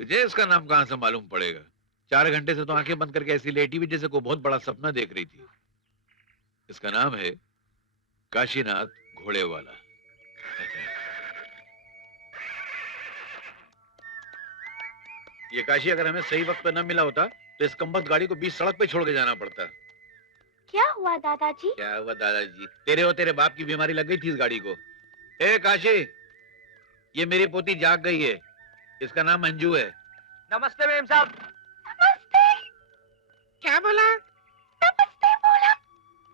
तुझे इसका नाम कहाँ से मालूम पड़ेगा? 4 घंटे से तो आंखें बंद करके ऐसी लेटी हुई जैसे कोई बहुत बड़ा सपना देख रही थी। इसका नाम है काशीनाथ घोड़े वाला। ये काशी अगर हमें सही वक्त पे न मिला होता तो इस कम्बख्त गाड़ी को बीच सड़क पे छोड़ के जाना पड़ता। क्या हुआ दादाजी? क्या हुआ दादाजी? तेरे और तेरे बाप की बीमारी लग गई थी इस गाड़ी को। ए काशी, ये मेरी पोती जाग गई है। इसका नाम अंजू है। नमस्ते मेम साहब। नमस्ते। क्या बोला? नमस्ते बोला।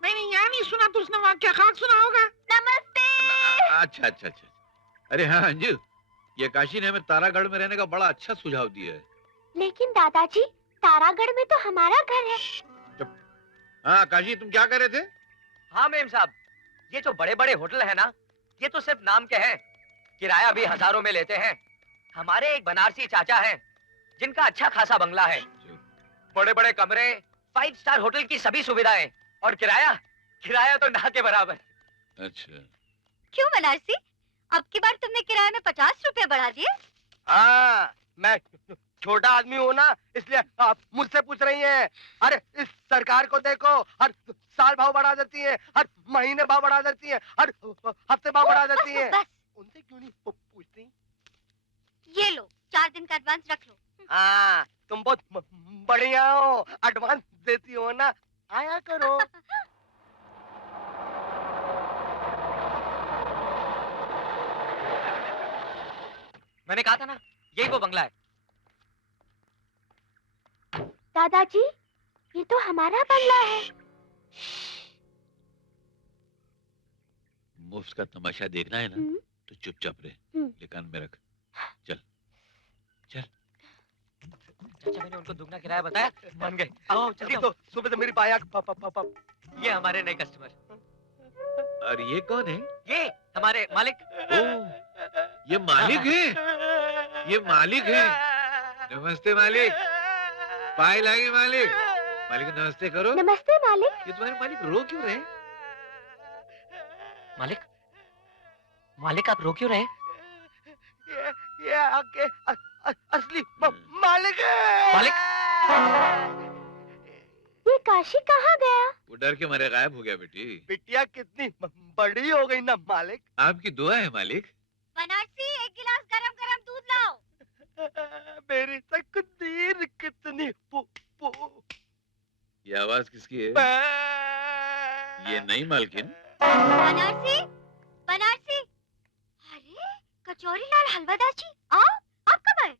मैंने यहाँ नहीं सुना तो उसने वहाँ क्या खाक सुना होगा। नमस्ते। अच्छा अच्छा अच्छा। अरे हाँ अंजू, ये काशी ने हमें तारागढ़ में रहने का बड़ा अच्छा सुझाव दिया है। लेकिन दादाजी, तारागढ़ में तो हमारा घर है। हाँ काशी, तुम क्या कर रहे थे? हाँ मेम साहब, ये जो बड़े बड़े होटल है ना, ये तो सिर्फ नाम के हैं। किराया भी हजारों में लेते हैं। हमारे एक बनारसी चाचा हैं, जिनका अच्छा खासा बंगला है, बड़े बड़े कमरे, 5 स्टार होटल की सभी सुविधाएं, और किराया किराया तो ना के बराबर। अच्छा। क्यों बनारसी, अब की बार तुमने किराए में 50 रुपए बढ़ा दिए? हाँ, मैं छोटा आदमी हूँ ना, इसलिए आप मुझसे पूछ रही हैं। अरे इस सरकार को देखो, हर साल भाव बढ़ा देती है, हर महीने भाव बढ़ा देती है, हर हफ्ते भाव बढ़ा देती है। बस, उनसे क्यों नहीं पूछती? ये लो, 4 दिन का एडवांस रख लो। हाँ, तुम बहुत बढ़िया हो, एडवांस देती हो ना, आया करो। मैंने कहा था ना, यही वो बंगला है। दादाजी, ये तो हमारा बंगला है। मुफ्त का तमाशा देखना है ना, तो चुपचाप रहे, ये कान में रख। चल चल। चाचा, मैंने उनको दुगना किराया बताया, मान गए। आओ जल्दी, तो सुबह से मेरी बाया ये हमारे नए कस्टमर। और ये कौन है? ये हमारे मालिक। ओह, ये मालिक है। ये मालिक है। नमस्ते मालिक। पाए लागे मालिक। मालिक नमस्ते करो। नमस्ते मालिक। ये तुम्हारे मालिक रो क्यों रहे? मालिक, मालिक आप रो क्यों रहे? ये आपके असली मालिक है। मालिक, ये काशी कहाँ गया? वो डर के मारे गायब हो गया बेटी। बिटिया कितनी बड़ी हो गई ना मालिक। आपकी दुआ है मालिक। बनारसी, 1 गिलास गरम गरम दूध लाओ। मेरी तकदीर कितनी ये आवाज किसकी है? ये नई मालकिन। बनारसी, बनारसी। अरे कचौरी लाल हलवादार जी, आप कब आए?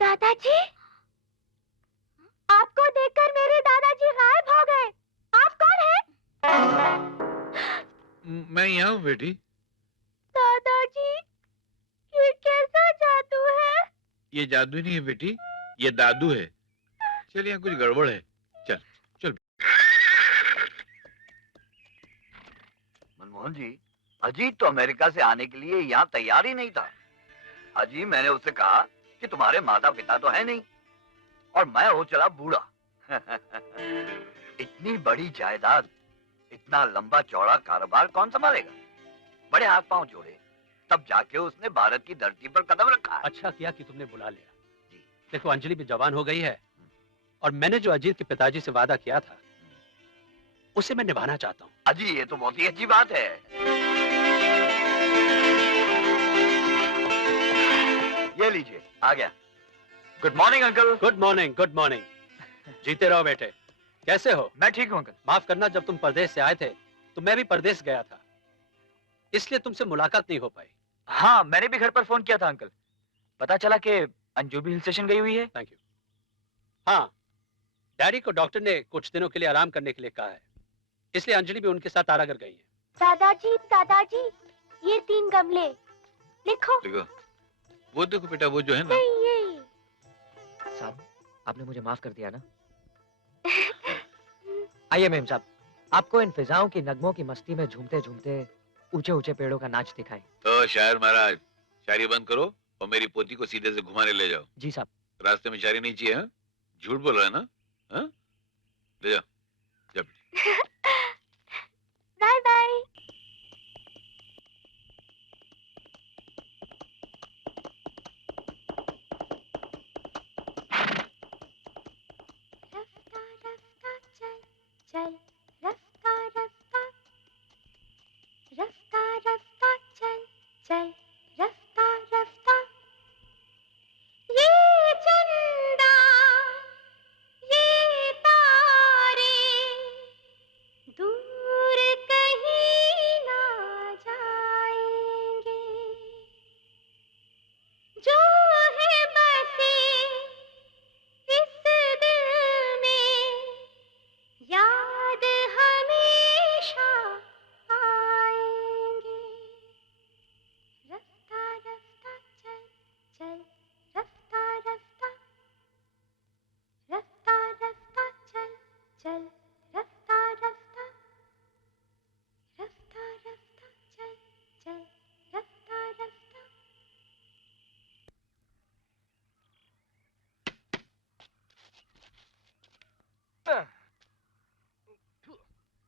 दादाजी, आपको देखकर मेरे दादाजी गायब हो गए। आप कौन हैं? मैं यहाँ हूँ बेटी। दादाजी, ये कैसा जादू है? ये जादू नहीं है बेटी, ये दादू है। चल, यहाँ कुछ गड़बड़ है। चल चल। मनमोहन जी, अजीत तो अमेरिका से आने के लिए यहाँ तैयार ही नहीं था। अजी, मैंने उससे कहा कि तुम्हारे माता पिता तो है नहीं, और मैं हो चला बूढ़ा। इतनी बड़ी जायदाद, इतना लंबा चौड़ा कारोबार कौन संभालेगा? बड़े हाथ पांव जोड़े, तब जाके उसने भारत की धरती पर कदम रखा। अच्छा किया कि तुमने बुला लिया। जी। देखो, अंजलि भी जवान हो गई है, और मैंने जो अजीत के पिताजी से वादा किया था, उसे मैं निभाना चाहता हूँ। अजी, ये तो बहुत ही अच्छी बात है। ये लीजिए, आ गया। Good morning uncle. Good morning, good morning. जीते रहो बेटे। कैसे हो? मैं ठीक हूँ अंकल। माफ करना, जब तुम परदेश से आए थे तो मैं भी परदेश गया था, इसलिए तुमसे मुलाकात नहीं हो पाई। हाँ, मैंने भी घर पर फोन किया था अंकल। पता चला कि अंजू भी हिल स्टेशन गई हुई है। Thank you. हाँ, डैडी को डॉक्टर ने कुछ दिनों के लिए आराम करने के लिए कहा है, इसलिए अंजलि भी उनके साथ तारागढ़ गई है। दादाजी, दादाजी, ये 3 गमले लिखो। देखो, वो देखो बेटा, वो जो है ना। नहीं, ये साहब, आपने मुझे माफ कर दिया ना। आइए मेम साहब, आपको इन फिजाओं की नगमों की मस्ती में झूमते झूमते ऊंचे ऊंचे पेड़ों का नाच दिखाएं। तो शायर महाराज, शायरी बंद करो और मेरी पोती को सीधे से घुमाने ले जाओ। जी साहब। रास्ते में शायरी नहीं चाहिए। हाँ? झूठ बोल रहा है ना? हाँ? ले जाओ, जा बेटी। Bye bye.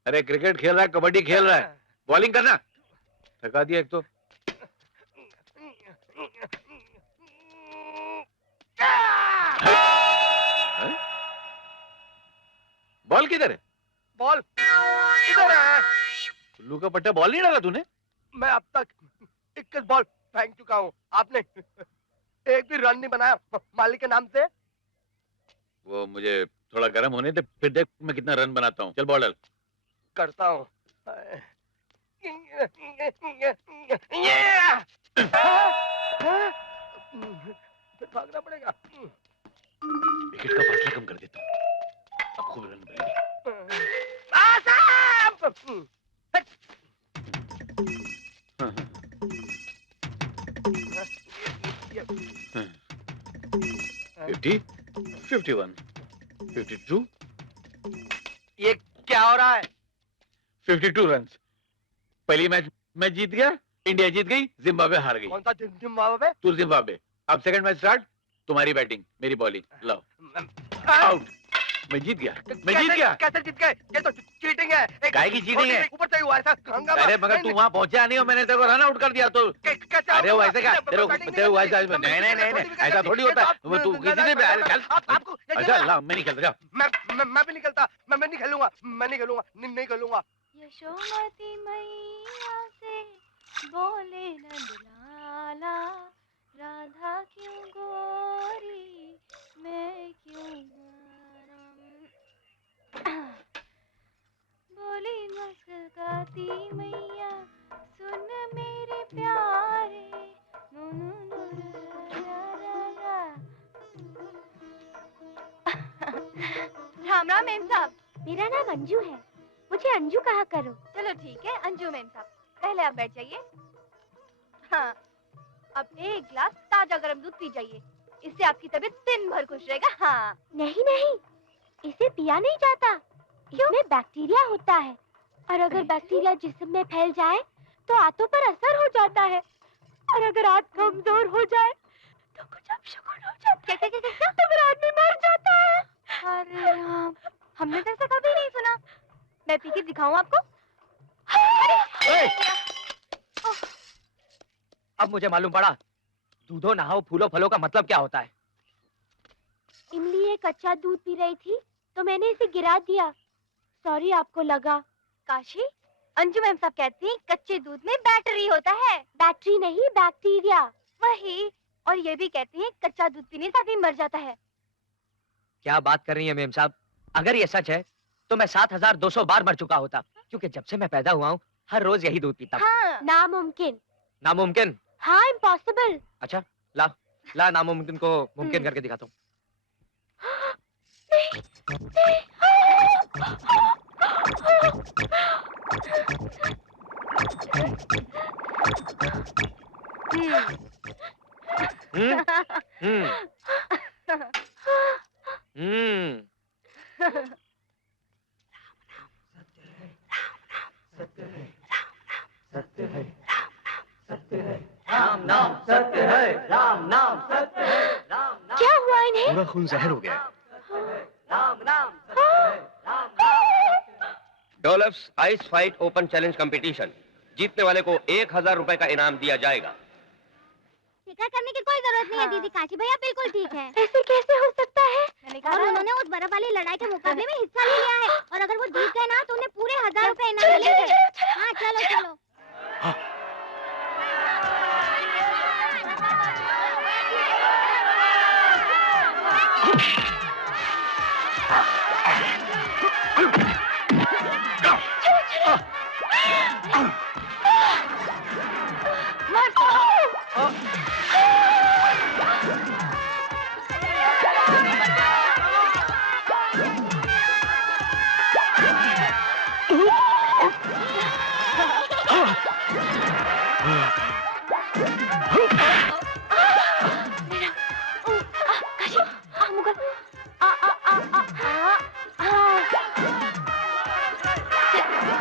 अरे क्रिकेट खेल रहा है, कबड्डी खेल रहा है, बॉलिंग करना। थका दिया एक तो। हैं? बॉल किधर है? बॉल इधर है। उल्लू का पट्टा बॉल नहीं डाला तूने? मैं अब तक 21 बॉल फेंक चुका हूँ, आपने एक भी रन नहीं बनाया मालिक के नाम से। वो मुझे थोड़ा गर्म होने दे, फिर देख मैं कितना रन बनाता हूँ। चल बॉल डाल। करता हूँ। फिर भागना पड़ेगा। विकेट का फासला कम कर देता हूँ, अब खूब रन बनेंगे। हाँ। 50, 51, 52, ये क्या हो रहा है? 52 रन। पहली मैच मैं जीत गया, इंडिया जीत गई, जिम्बाब्वे हार गई। कौन सा जिम्बाब्वे? तू जिम्बाब्वे। अब सेकंड मैच स्टार्ट, तुम्हारी बैटिंग, मेरी बॉलिंग। लाओ आउट। मैं जीत गया, मैं जीत गया। कैसे जीत गए? ये तो चीटिंग है। काय की cheating है? ऊपर से हुआ ऐसा हंगामा। अरे मगर तू वहां पहुंचा नहीं हो, मैंने तेरे को रन आउट कर दिया तो। कैसे? अरे वो ऐसे क्या तेरे को नहीं ऐसा थोड़ी होता है। वो तू किसी ने आपको अच्छा ला, मैं नहीं खेलता। जा। मैं भी नहीं खेलता। मैं नहीं खेलूंगा। मैं नहीं खेलूंगा। नहीं खेलूंगा। यशोमती मैया से बोले नंदलाला, राधा क्यों गोरी मैं क्यों गरम। बोली मुस्काती मैया सुन मेरे प्यारे, राम राम मेम साहब। मेरा नाम अंजू है, मुझे अंजू कहा करो। चलो ठीक है अंजू मेम साहब, पहले आप बैठ जाइए। हाँ, अब एक गिलास ताजा गरम दूध पी जाइए, इससे आपकी तबीयत दिन भर खुश रहेगा। हाँ। नहीं नहीं, इसे पिया नहीं जाता, इसमें बैक्टीरिया होता है, और अगर बैक्टीरिया जिस्म में फैल जाए तो आंतों पर असर हो जाता है, और अगर आंत कमजोर हो जाए तो कुछ अपशगुन हो जाता है। तो फिर आदमी मर जाता है। अरे राम, हमने तो ऐसा कभी नहीं सुना। मैं पी के दिखाऊं आपको? अब मुझे मालूम पड़ा दूधो नहाओ फूलो फलो का मतलब क्या होता है। इमली ये कच्चा दूध पी रही थी तो मैंने इसे गिरा दिया, सॉरी आपको लगा। काशी, अंजू मैम साहब कहती हैं कच्चे दूध में बैटरी होता है। बैटरी नहीं, बैक्टीरिया। वही, और ये भी कहती हैं कच्चा दूध पीने से आदमी मर जाता है। क्या बात कर रही है मेम साहब? अगर ये सच है तो मैं 7200 बार मर चुका होता, क्योंकि जब से मैं पैदा हुआ हूँ हर रोज यही दूध पीता। हाँ, नामुमकिन। नामुमकिन? हाँ, इम्पॉसिबल। अच्छा, ला नामुमकिन को मुमकिन करके दिखाता हूँ। राम नाम सत्य है, राम नाम सत्य है, राम नाम। क्या हुआ इन्हें? पूरा खून जहर हो गया। राम नाम सत्य है, राम नाम। डोलफ्स ice fight open challenge competition, जीतने वाले को 1000 रुपए का इनाम दिया जाएगा। फिक्र करने की कोई जरूरत नहीं है दीदी, काशी भैया बिल्कुल ठीक है। ऐसे कैसे हो सकता है? और उन्होंने उस बर्फ वाली लड़ाई के मुकाबले में हिस्सा ले लिया है, और अगर वो जीत गए ना तो उन्हें पूरे 1000 रुपए इनाम मिलेंगे। हाँ चलो चलो।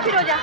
फिर हो जा।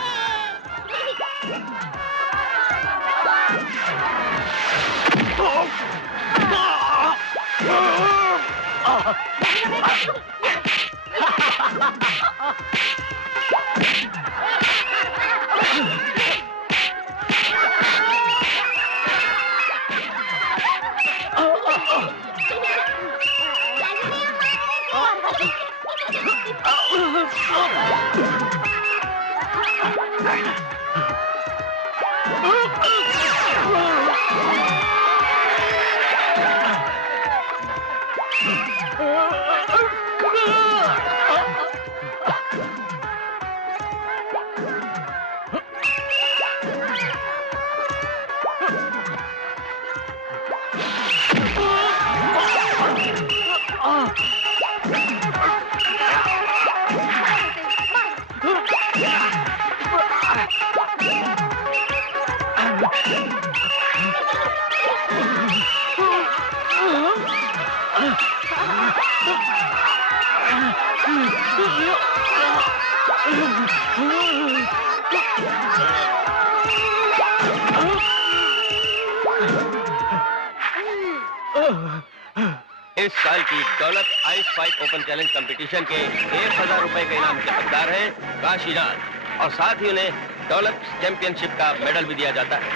इस साल की दौलत ice fight open challenge competition के 1000 रुपए के इनाम के हकदार हैं काशीनाथ, और साथ ही उन्हें दौलत चैंपियनशिप का मेडल भी दिया जाता है।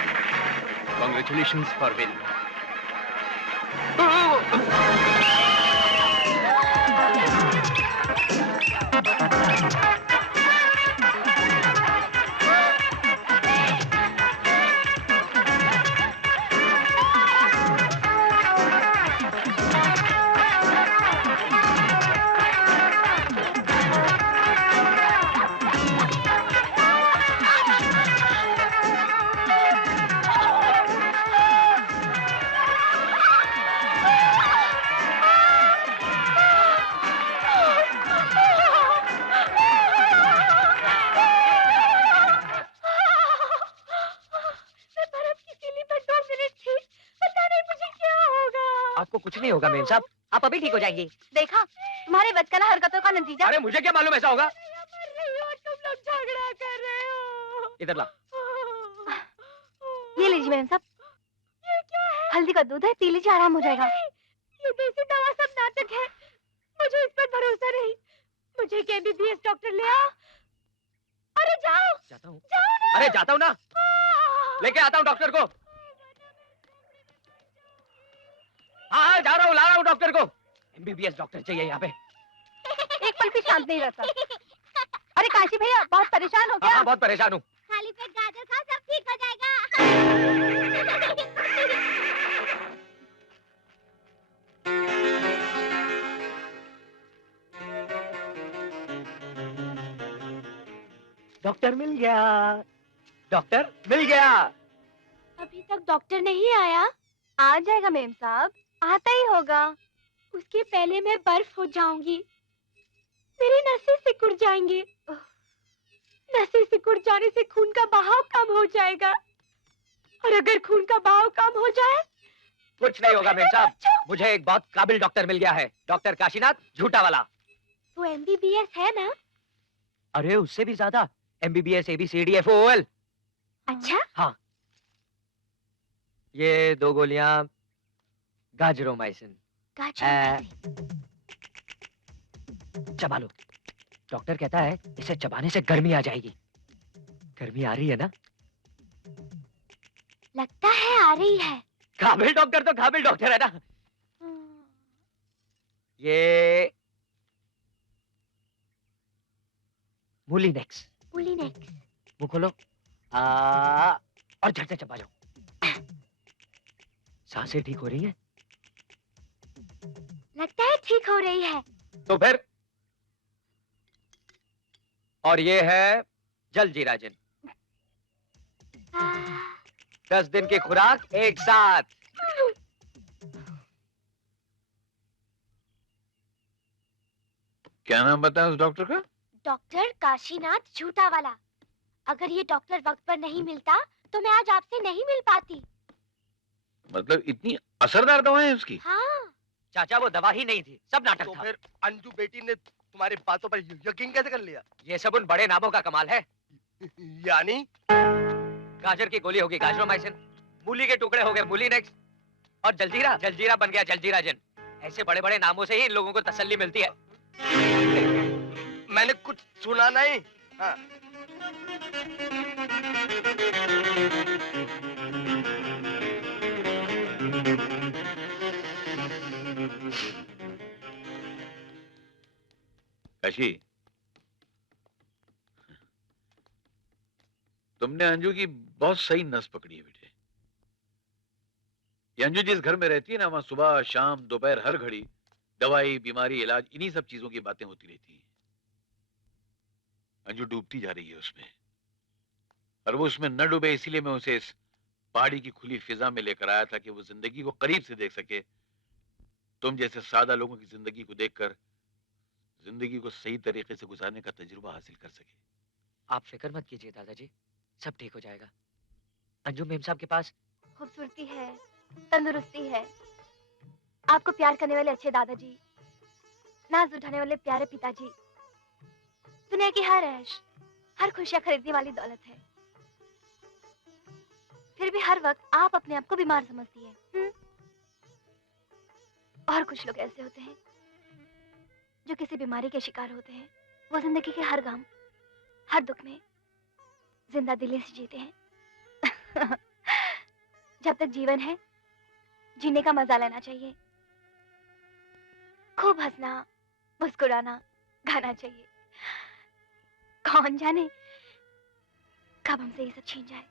Congratulations for winning. आपको कुछ नहीं होगा मेम साहब, आप अभी ठीक हो जाएंगी। देखा, तुम्हारे बचकाना हरकतों का नतीजा। अरे मुझे क्या मालूम ऐसा होगा। तुम लोग झगड़ा कर रहे हो। इधर ला। ये लीजिए मैम साहब, ये क्या है? हल्दी का दूध है, पी लीजिए, आराम हो जाएगा। ये देसी दवा सब नाटक है, मुझे इस पर भरोसा नहीं। मुझे एक एमबीबीएस डॉक्टर ले आओ। अरे जाओ। जाता हूँ। जाओ ना। अरे जाता हूँ ना, लेके आता हूँ डॉक्टर को। हाँ जा रहा हूँ, ला रहा हूँ डॉक्टर को। एमबीबीएस डॉक्टर चाहिए यहाँ पे। एक पल भी शांत नहीं रहता। अरे काशी भैया, बहुत परेशान हो क्या? हाँ बहुत परेशान हूँ। खाली पेट गाजर खाओ, सब ठीक हो जाएगा। डॉक्टर मिल गया, डॉक्टर मिल गया। अभी तक डॉक्टर नहीं आया? आ जाएगा मेम साहब, आता ही होगा। उसके पहले मैं बर्फ हो जाऊंगी, मेरी नसें सिकुड़ जाएंगी। नसें सिकुड़ जाने से खून का बहाव कम हो जाएगा, और अगर खून का बहाव कम हो जाए कुछ नहीं होगा मेम साहब, मुझे एक बहुत काबिल डॉक्टर मिल गया है, डॉक्टर काशीनाथ, झूठा वाला। वो एमबीबीएस है ना? अरे उससे भी ज्यादा, एमबीबीएस ABCDFOL। अच्छा। हाँ, ये 2 गोलियां गाजरोमाइसिन। चबा लो। डॉक्टर कहता है इसे चबाने से गर्मी आ जाएगी। गर्मी आ रही है ना? लगता है आ रही है। काबिल डॉक्टर तो काबिल डॉक्टर है ना। ये मुलिनेक्स। मुलिनेक्स। मुंह खोलो, और झट से चबा जाओ। सांसें ठीक हो रही हैं? लगता है ठीक हो रही है। तो फिर, और ये है जलजीराजिन। 10 दिन की खुराक एक साथ। क्या नाम बताया उस डॉक्टर का? डॉक्टर काशीनाथ, झूठा वाला। अगर ये डॉक्टर वक्त पर नहीं मिलता तो मैं आज आपसे नहीं मिल पाती। मतलब इतनी असरदार दवाएं हैं उसकी? हाँ। चाचा वो दवा ही नहीं थी, सब नाटक तो था। फिर अंजू बेटी ने तुम्हारी बातों पर यकीन कैसे कर लिया? ये सब उन बड़े नामों का कमाल है। यानी गाजर की गोली होगी गाजरोमाइसिन, मूली के टुकड़े हो गए मुलिनेक्स, और जलजीरा जलजीरा बन गया जलजीराजिन। ऐसे बड़े बड़े नामों से ही इन लोगों को तसल्ली मिलती है। मैंने कुछ सुना नहीं। हाँ। काशी, तुमने अंजू की बहुत सही नस पकड़ी है बेटे। ये अंजू जिस घर में रहती है ना, वहां सुबह शाम दोपहर हर घड़ी दवाई, बीमारी, इलाज, इन्हीं सब चीजों की बातें होती रहती हैं। अंजू डूबती जा रही है उसमें, और वो उसमें न डूबे इसीलिए मैं उसे इस पहाड़ी की खुली फिजा में लेकर आया था कि वो जिंदगी को करीब से देख सके, तुम जैसे सादा लोगों की जिंदगी को देखकर जिंदगी को सही तरीके से गुजारने का तजुर्बा हासिल कर सके। आप फिक्र मत कीजिए दादाजी, सब ठीक हो जाएगा। अंजू मेम साहब के पास खूबसूरती है, तंदुरुस्ती है, आपको प्यार करने वाले अच्छे दादाजी, नाज उठाने वाले प्यारे पिताजी, दुनिया की हर ऐश, हर खुशियां खरीदने वाली दौलत है। फिर भी हर वक्त आप अपने आप को बीमार समझती है। और कुछ लोग ऐसे होते हैं जो किसी बीमारी के शिकार होते हैं। वो जिंदगी के हर गम, हर दुख में जिंदा दिली से जीते हैं। जब तक जीवन है, जीने का मजा लेना चाहिए। खूब हंसना, मुस्कुराना, गाना चाहिए। कौन जाने कब हमसे ये सब छीन जाए।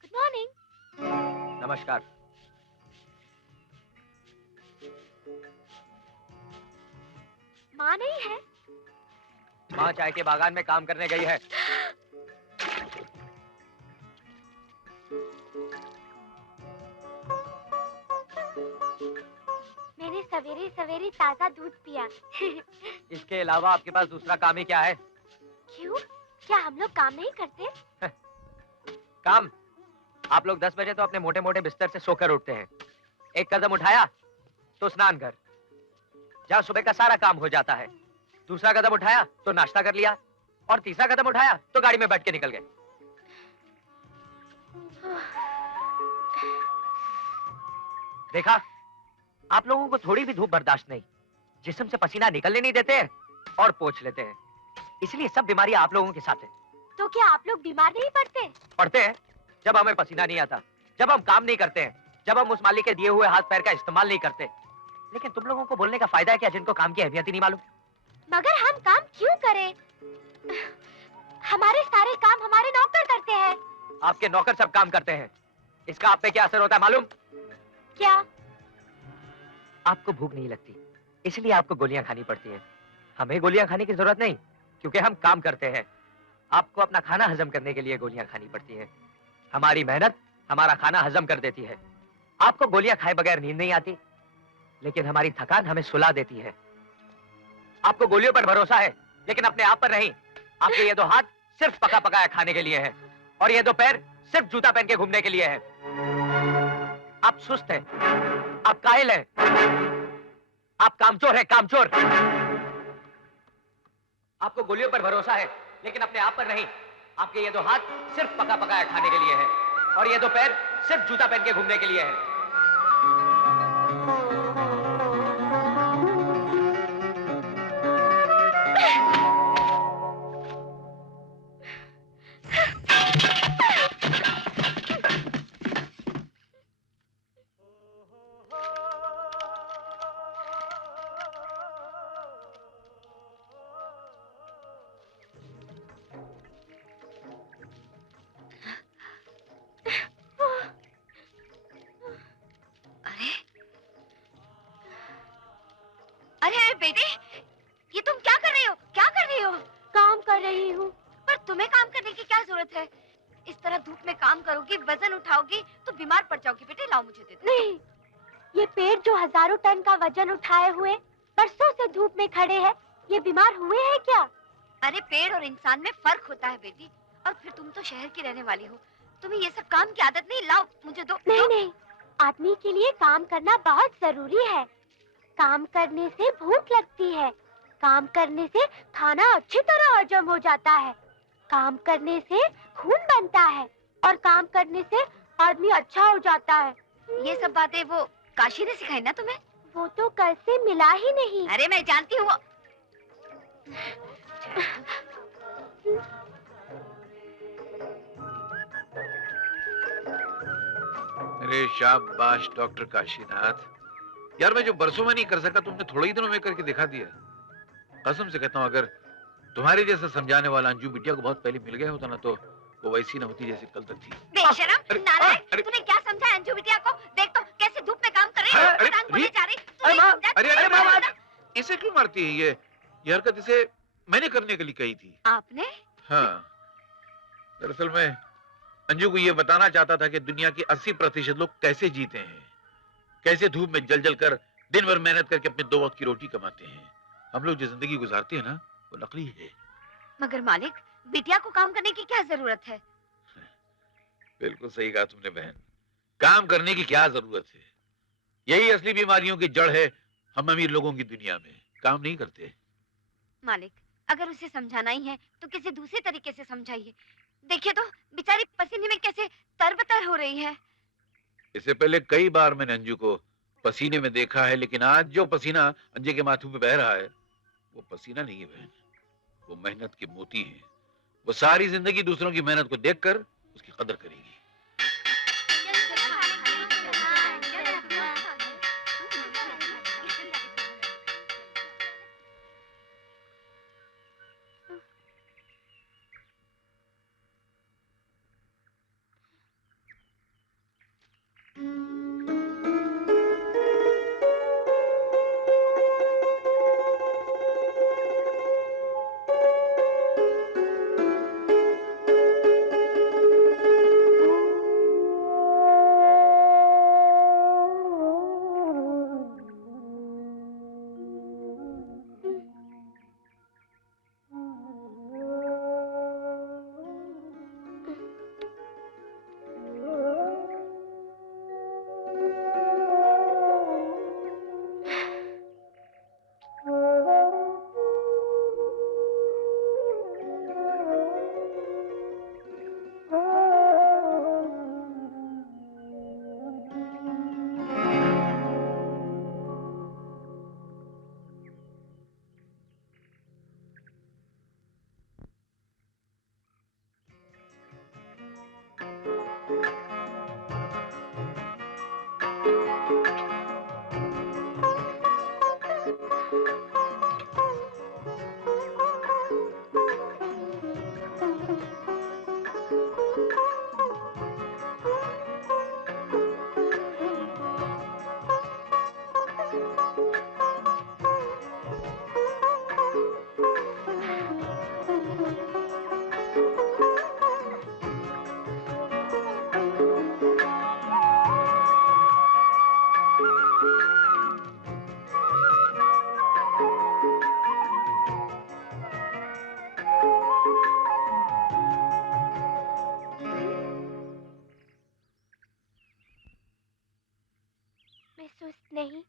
Good morning. नमस्कार। माँ नहीं है? माँ चाय के बागान में काम करने गई है। मैंने सवेरे सवेरे ताजा दूध पिया। इसके अलावा आपके पास दूसरा काम ही क्या है? क्यों? क्या हम लोग काम नहीं करते? काम? आप लोग 10 बजे तो अपने मोटे मोटे बिस्तर से सोकर उठते हैं। एक कदम उठाया तो स्नान घर, जहाँ सुबह का सारा काम हो जाता है। दूसरा कदम उठाया तो नाश्ता कर लिया, और तीसरा कदम उठाया तो गाड़ी में बैठ के निकल गए। देखा, आप लोगों को थोड़ी भी धूप बर्दाश्त नहीं। जिस्म से पसीना निकलने नहीं देते हैं और पोंछ लेते हैं। इसलिए सब बीमारियां आप लोगों के साथ है। तो क्या आप लोग बीमार नहीं पड़ते? पड़ते हैं जब हमें पसीना नहीं आता, जब हम काम नहीं करते हैं, जब हम उस मालिक के दिए हुए हाथ पैर का इस्तेमाल नहीं करते। लेकिन तुम लोगों को बोलने का फायदा है क्या, जिनको काम की अहमियत ही नहीं मालूम? मगर हम काम क्यों करें? हमारे सारे काम हमारे नौकर करते हैं। आपके नौकर सब काम करते हैं। इसका आप पे क्या असर होता है मालूम? क्या? आपको भूख नहीं लगती, इसलिए आपको गोलियां खानी पड़ती हैं। हमें गोलियां खाने की जरूरत नहीं, क्योंकि हम काम करते हैं। आपको अपना खाना हजम करने के लिए गोलियां खानी पड़ती हैं। हमारी मेहनत हमारा खाना हजम कर देती है। आपको गोलियां खाए बगैर नींद नहीं आती, लेकिन हमारी थकान हमें सुला देती है। आपको गोलियों पर भरोसा है, लेकिन अपने आप पर नहीं। आपके ये 2 हाथ सिर्फ पका पकाया खाने के लिए हैं, और ये 2 पैर सिर्फ जूता पहन के घूमने के लिए हैं। आप सुस्त हैं, आप कायल हैं, आप कामचोर हैं, कामचोर। आपको गोलियों पर भरोसा है, लेकिन अपने आप पर नहीं। आपके ये 2 हाथ सिर्फ पका पकाया खाने के लिए हैं, और ये 2 पैर सिर्फ जूता पहन के घूमने के लिए हैं। अरे बेटे, ये तुम क्या कर रही हो? क्या कर रही हो? काम कर रही हूँ। पर तुम्हें काम करने की क्या जरूरत है? इस तरह धूप में काम करोगी, वजन उठाओगी तो बीमार पड़ जाओगी। बेटे लाओ मुझे दे दो। नहीं, ये पेड़ जो हजारों टन का वजन उठाए हुए बरसों से धूप में खड़े हैं, ये बीमार हुए हैं क्या? अरे पेड़ और इंसान में फर्क होता है बेटी। और फिर तुम तो शहर की रहने वाली हो, तुम्हें ये सब काम की आदत नहीं। लाओ मुझे दो। नहीं, आदमी के लिए काम करना बहुत जरूरी है। काम करने से भूख लगती है, काम करने से खाना अच्छी तरह हजम हो जाता है, काम करने से खून बनता है, और काम करने से आदमी अच्छा हो जाता है। ये सब बातें वो काशी ने सिखाई ना तुम्हें? वो तो कल से मिला ही नहीं। अरे मैं जानती हूँ। अरे शाबाश डॉक्टर काशीनाथ। यार मैं जो बरसों में नहीं कर सका, तुमने थोड़े ही दिनों में करके दिखा दिया। कसम से कहता हूँ, अगर तुम्हारे जैसा समझाने वाला अंजू बिटिया को बहुत पहले मिल गया होता ना, तो वो वैसी न होती जैसी कल तक थी। बेशरम, नालायक, तूने क्या समझा अंजू बिटिया को? देख तो कैसे धूप में काम कर रही है, पतंग बोले जा रही। अरे मामा, इसे क्यों मारती है? ये हरकत इसे मैंने करने के लिए कही थी। आपने? हाँ, दरअसल मैं अंजू को ये बताना चाहता था कि दुनिया के 80% लोग कैसे जीते हैं, कैसे धूप में जल जल कर दिन भर मेहनत करके अपने 2 वक्त की रोटी कमाते हैं। हम लोग जो जिंदगी गुजारते हैं ना, वो नकली है। मगर मालिक, बिटिया को काम करने की क्या जरूरत है? बिल्कुल सही कहा तुमने बहन। काम करने की क्या जरूरत है? यही असली बीमारियों की जड़ है। हम अमीर लोगों की दुनिया में काम नहीं करते। मालिक, अगर उसे समझाना ही है तो किसी दूसरे तरीके से समझाइए। देखिए तो बेचारी पसीने में कैसे तरबतर हो रही है। इससे पहले कई बार मैंने अंजू को पसीने में देखा है, लेकिन आज जो पसीना अंजू के माथे पे बह रहा है वो पसीना नहीं है बहन, वो मेहनत के मोती हैं। वो सारी जिंदगी दूसरों की मेहनत को देखकर उसकी कदर करेगी। मैं सुस्त नहीं,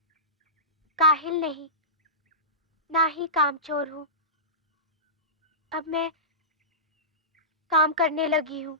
काहिल नहीं, ना ही कामचोर हूँ। अब मैं काम करने लगी हूँ।